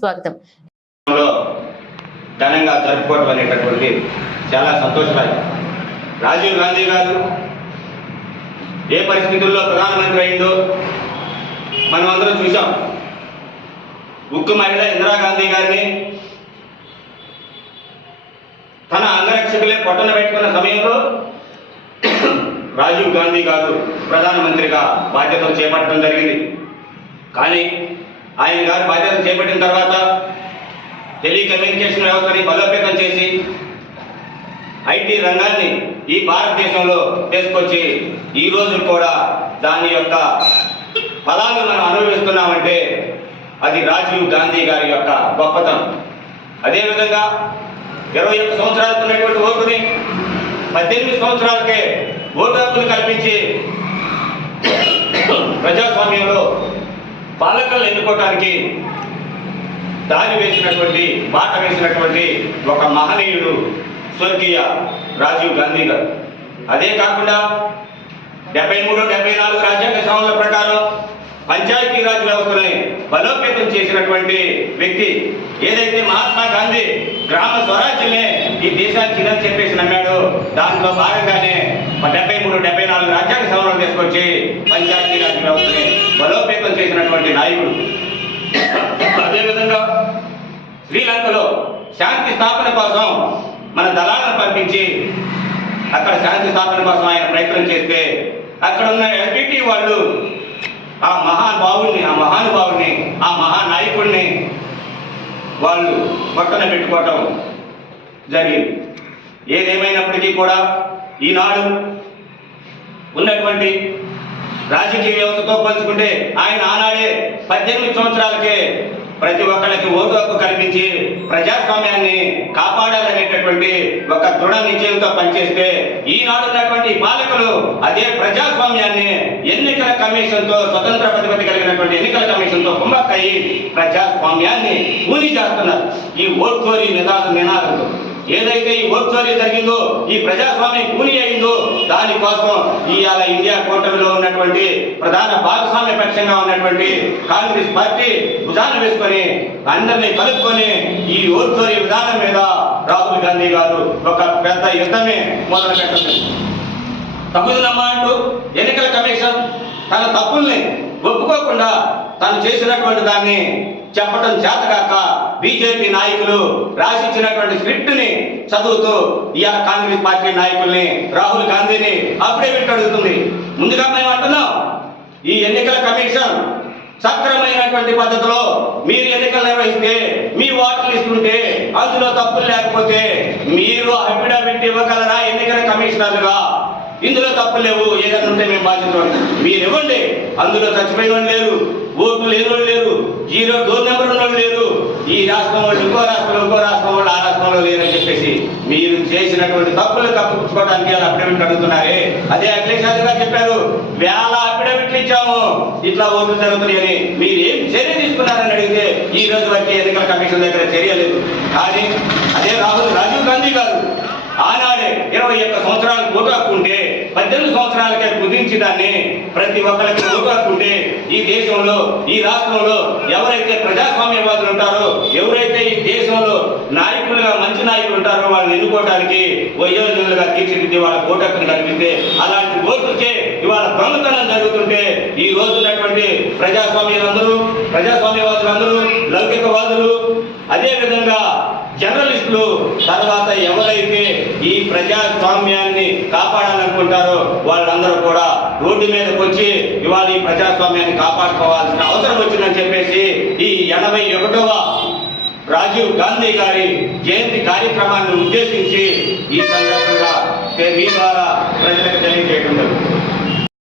స్వాగతం ఘనంగా జరుపుకోవడం అనేటటువంటి చాలా సంతోషకరం రాజీవ్ గాంధీ గారు ఏ పరిస్థితుల్లో ప్రధానమంత్రి అయిందో మనం అందరం చూసాం ఉక్కు మహిళ ఇందిరాగాంధీ గారిని తన అంగరక్షకులే పొట్టన పెట్టుకున్న సమయంలో రాజీవ్ గాంధీ గారు ప్రధానమంత్రిగా బాధ్యతలు చేపట్టడం జరిగింది. కానీ ఆయన గారు బాధ్యతలు చేపట్టిన తర్వాత టెలికమ్యూనికేషన్ వ్యవస్థని బలోపేతం చేసి ఐటీ రంగాన్ని ఈ భారతదేశంలో తీసుకొచ్చి ఈ రోజు కూడా దాని యొక్క ఫలాలు మనం అనుభవిస్తున్నామంటే అది రాజీవ్ గాంధీ గారి యొక్క గొప్పతనం. అదేవిధంగా ఇరవై ఒక్క సంవత్సరాలకు ఉన్నటువంటి ఓటుని పద్దెనిమిది సంవత్సరాలకే ఓటు హక్కును కల్పించి ప్రజాస్వామ్యంలో పాలకులను ఎన్నుకోవటానికి దారి వేసినటువంటి బాట వేసినటువంటి ఒక మహనీయుడు స్వర్గీయ రాజీవ్ గాంధీ గారు. అదే కాకుండా డెబ్బై మూడు డెబ్బై నాలుగు రాజ్యాంగ సవరణ ప్రకారం పంచాయతీ రాజ్ వ్యవస్థని బలోపేతం చేసినటువంటి వ్యక్తి ఏదైతే మహాత్మా గాంధీ గ్రామ స్వరాజ్యమే ఈ దేశానికి ఇదని చెప్పేసి నమ్మాడో దాంట్లో భాగంగానే డెబ్బై మూడు డెబ్బై నాలుగు రాజ్యాంగ సవరణలు తీసుకొచ్చి పంచాయతీ రాజ్ వ్యవస్థని బలోపేతం చేసినటువంటి నాయకుడు. అదేవిధంగా శ్రీలంకలో శాంతి స్థాపన కోసం మన దళాలను పంపించి అక్కడ శాంతి స్థాపన కోసం ఆయన ప్రయత్నం చేస్తే అక్కడ ఉన్న ఎల్పిటి వాళ్ళు ఆ మహానుభావుడిని ఆ మహానుభావుడిని ఆ మహానాయకుడిని వాళ్ళు పక్కన పెట్టుకోవటం జరిగింది. ఏదేమైనప్పటికీ కూడా ఈనాడు ఉన్నటువంటి రాజకీయ వ్యవస్థతో పంచుకుంటే ఆయన ఆనాడే పద్దెనిమిది సంవత్సరాలకే ప్రతి ఒక్కరికి ఓటు హక్కు కల్పించి ప్రజాస్వామ్యాన్ని కాపాడాలనేటటువంటి ఒక దృఢ నిశ్చయంతో పనిచేస్తే ఈనాడు ఉన్నటువంటి పాలకులు అదే ప్రజాస్వామ్యాన్ని ఎన్నికల కమిషన్తో స్వతంత్ర ప్రతిపత్తి కలిగినటువంటి ఎన్నికల కమిషన్తో కుమ్మక్కయి ప్రజాస్వామ్యాన్ని కూలి చేస్తున్నారు ఈ ఓట్కోరి నిదాన నినాదంతో. ఏదైతే ఈ ఓట్చోరీ జరిగిందో ఈ ప్రజాస్వామ్యం కూలి అయిందో దానికోసం ఇవాళ ఇండియా కూటమిలో ఉన్నటువంటి ప్రధాన భాగస్వామ్య పక్షంగా ఉన్నటువంటి కాంగ్రెస్ పార్టీ భుజాన వేసుకొని అందరినీ కలుపుకొని ఈ ఓట్చోరీ విధానం మీద రాహుల్ గాంధీ గారు ఒక పెద్ద యుద్ధమే మొదలు పెట్టింది తప్పుదమ్మా అంటూ ఎన్నికల కమిషన్ తన తప్పుల్ని ఒప్పుకోకుండా తను చేసినటువంటి దాన్ని చెప్పడం చేతగాక బీజేపీ నాయకులు రాసిచ్చినటువంటి స్క్రిప్ట్ని చదువుతూ ఇవాళ కాంగ్రెస్ పార్టీ నాయకుల్ని రాహుల్ గాంధీని అఫిడవిట్ అడుగుతుంది. ముందుగా మేము అంటున్నాం ఈ ఎన్నికల కమిషన్ సక్రమైనటువంటి పద్ధతిలో మీరు ఎన్నికలు నిర్వహిస్తే మీ ఓట్లు ఇస్తుంటే అందులో తప్పులు లేకపోతే మీరు అఫిడవిట్ ఇవ్వగలరా ఎన్నికల కమిషనర్లుగా? ఇందులో తప్పు లేవు ఏదైనా ఉంటే మేము బాధ్యత మీరు ఇవ్వండి అందులో చచ్చిపోయిన వాళ్ళు లేరు ఓట్లు లేని వాళ్ళు లేరు జీరో డోర్ నెంబర్ ఉన్న వాళ్ళు లేరు. ఈ రాష్ట్రం వాళ్ళు ఇంకో రాష్ట్రంలో ఇంకో రాష్ట్రం వాళ్ళు ఆ రాష్ట్రంలో లేరని చెప్పేసి మీరు చేసినటువంటి తప్పులు తప్పించుకోవడానికి వాళ్ళు అఫిడవిట్ అడుగుతున్నారే. అదే అఖిలేష్ యాదవ్ గారు చెప్పారు వేల అఫిడవిట్లు ఇచ్చాము ఇట్లా ఓట్లు జరుగుతున్నాయని. మీరు ఏం చర్య తీసుకున్నారని అడిగితే ఈ రోజు వరకు ఎన్నికల కమిషన్ దగ్గర చర్య లేదు. కానీ అదే రాహుల్ రాజీవ్ గాంధీ గారు ఆనాడే ఇరవై ఒక్క సంవత్సరాలు ఓటు పద్దెనిమిది సంవత్సరాలకే కుదించి దాన్ని ప్రతి ఒక్కరికి ఓటు ఈ దేశంలో ఈ రాష్ట్రంలో ఎవరైతే ప్రజాస్వామ్యవాదులు ఉంటారో ఎవరైతే ఈ దేశంలో నాయకులుగా మంచి నాయకులు ఉంటారో వాళ్ళని ఎన్నుకోవడానికి వయోజనులుగా తీర్చిదిద్ది వాళ్ళ ఓటు హక్కును కల్పిస్తే అలాంటి ఓటుకే ఇవాళ దొంగతనం జరుగుతుంటే ఈ రోజు ఉన్నటువంటి ప్రజాస్వామ్యులందరూ ప్రజాస్వామ్యవాదులందరూ లౌకికవాదులు అదేవిధంగా జర్నలిస్టులు తర్వాత ప్రజాస్వామ్యాన్ని కాపాడాలనుకుంటారో వాళ్ళందరూ కూడా రోడ్డు మీదకి వచ్చి ఇవాళ ఈ ప్రజాస్వామ్యాన్ని కాపాడుకోవాల్సిన అవసరం వచ్చిందని చెప్పేసి ఈ ఎనభై ఒకటవ రాజీవ్ గాంధీ గారి జయంతి కార్యక్రమాన్ని ఉద్దేశించి ఈ సందర్భంగా మీ ద్వారా ప్రజలకు తెలియజేయడం జరుగుతుంది